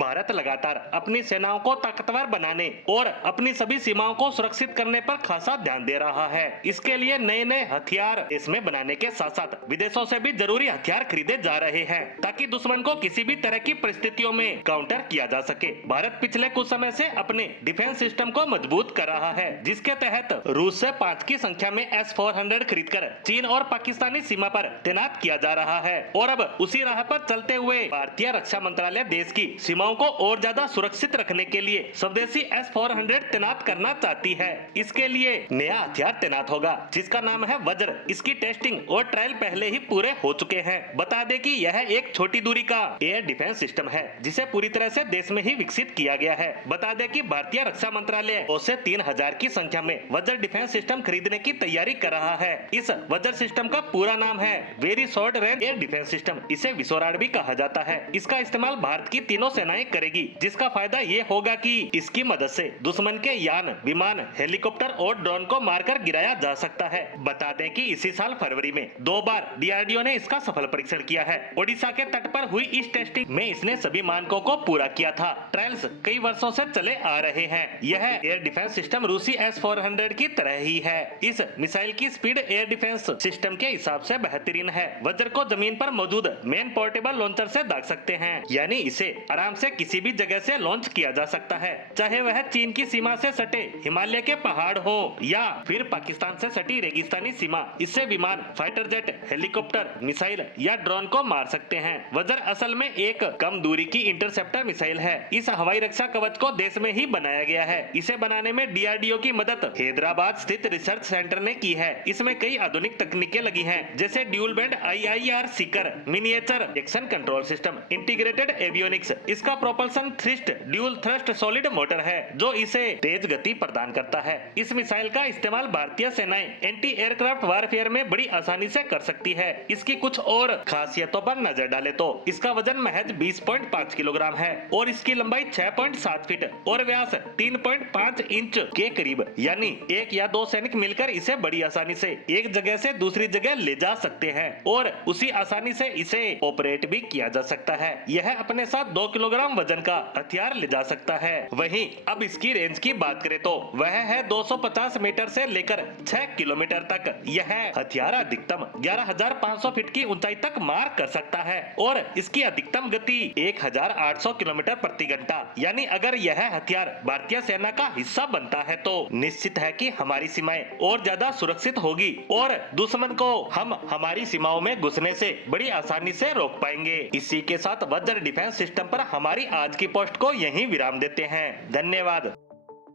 भारत लगातार अपनी सेनाओं को ताकतवर बनाने और अपनी सभी सीमाओं को सुरक्षित करने पर खासा ध्यान दे रहा है। इसके लिए नए नए हथियार इसमें बनाने के साथ साथ विदेशों से भी जरूरी हथियार खरीदे जा रहे हैं ताकि दुश्मन को किसी भी तरह की परिस्थितियों में काउंटर किया जा सके। भारत पिछले कुछ समय से अपने डिफेंस सिस्टम को मजबूत कर रहा है, जिसके तहत रूस से 5 की संख्या में S-400 खरीदकर चीन और पाकिस्तानी सीमा पर तैनात किया जा रहा है और अब उसी राह पर चलते हुए भारतीय रक्षा मंत्रालय देश की सीमाओं को और ज्यादा सुरक्षित रखने के लिए स्वदेशी S-400 तैनात करना चाहती है। इसके लिए नया हथियार तैनात होगा जिसका नाम है वज्र। इसकी टेस्टिंग और ट्रायल पहले ही पूरे हो चुके हैं। बता दें कि यह एक छोटी दूरी का एयर डिफेंस सिस्टम है जिसे पूरी तरह से देश में ही विकसित किया गया है। बता दें कि भारतीय रक्षा मंत्रालय से 3000 की संख्या में वज्र डिफेंस सिस्टम खरीदने की तैयारी कर रहा है। इस वज्र सिस्टम का पूरा नाम है very short range air defence system. इसे विस्फोरण भी कहा जाता है। इसका इस्तेमाल भारत की तीनों सेनाएं करेगी, जिसका फायदा ये होगा कि इसकी मदद से दुश्मन के यान, विमान, हेलीकॉप्टर और ड्रोन को मारकर गिराया जा सकता है। बता दें कि इसी साल फरवरी में 2 बार DRDO ने इसका सफल परीक्षण किया है। ओडिशा के तट पर हुई इस टेस्टिंग में इसने सभी मानकों को पूरा किया था। ट्रायल्स कई वर्षों से चले आ रहे हैं। यह एयर डिफेंस सिस्टम रूसी S-400 की तरह ही है। इस मिसाइल की स्पीड एयर डिफेंस सिस्टम के हिसाब से बेहतरीन है। वज्र को जमीन पर मौजूद मेन पोर्टेबल लॉन्चर से दाग सकते हैं, यानी इसे आराम से किसी भी जगह से लॉन्च किया जा सकता है, चाहे वह चीन की सीमा से सटे हिमालय के पहाड़ हो या फिर पाकिस्तान से सटी रेगिस्तानी सीमा। इससे विमान, फाइटर जेट, हेलीकॉप्टर, मिसाइल या ड्रोन को मार सकते हैं। वज्र असल में एक कम दूरी की इंटरसेप्टर मिसाइल है। इस हवाई रक्षा कवच को देश में ही बनाया गया है। इसे बनाने में DRDO की मदद हैदराबाद स्थित रिसर्च सेंटर ने की है। इसमें कई आधुनिक तकनीकें लगी हैं, जैसे dual band IIR seeker, miniature action control system, integrated avionics. इसका propulsion thrust dual thrust solid motor है जो इसे तेज गति प्रदान करता है। इस मिसाइल का इस्तेमाल भारतीय सेनाएं एंटी एयरक्राफ्ट वारफेयर में बड़ी आसानी से कर सकती है। इसकी कुछ और खासियतों पर नजर डालें तो इसका वजन महज 20.5 किलोग्राम है और इसकी लंबाई 6.7 फीट और व्यास 3.5 इंच के करीब, यानी 1 या 2 सैनिक मिलकर इसे बड़ी आसानी से एक जगह से दूसरी जगह ले जा सकते हैं और उसी आसानी से इसे ऑपरेट भी किया जा सकता है। यह अपने साथ 2 किलोग्राम वजन का हथियार ले जा सकता है। वहीं अब इसकी रेंज की बात करें तो वह है 250 मीटर से लेकर 6 किलोमीटर तक। यह हथियार अधिकतम 11,500 फीट की ऊंचाई तक मार कर सकता है और इसकी अधिकतम गति 1,800 किलोमीटर प्रति घंटा। यानी अगर यह हथियार भारतीय सेना का हिस्सा बनता है तो निश्चित है कि हमारी सीमाएं और ज्यादा सुरक्षित होगी और दुश्मन को हम हमारी सीमाओं में घुसने से बड़ी आसानी से रोक पाएंगे। इसी के साथ वज्र डिफेंस सिस्टम पर हमारी आज की पोस्ट को यहीं विराम देते हैं। धन्यवाद।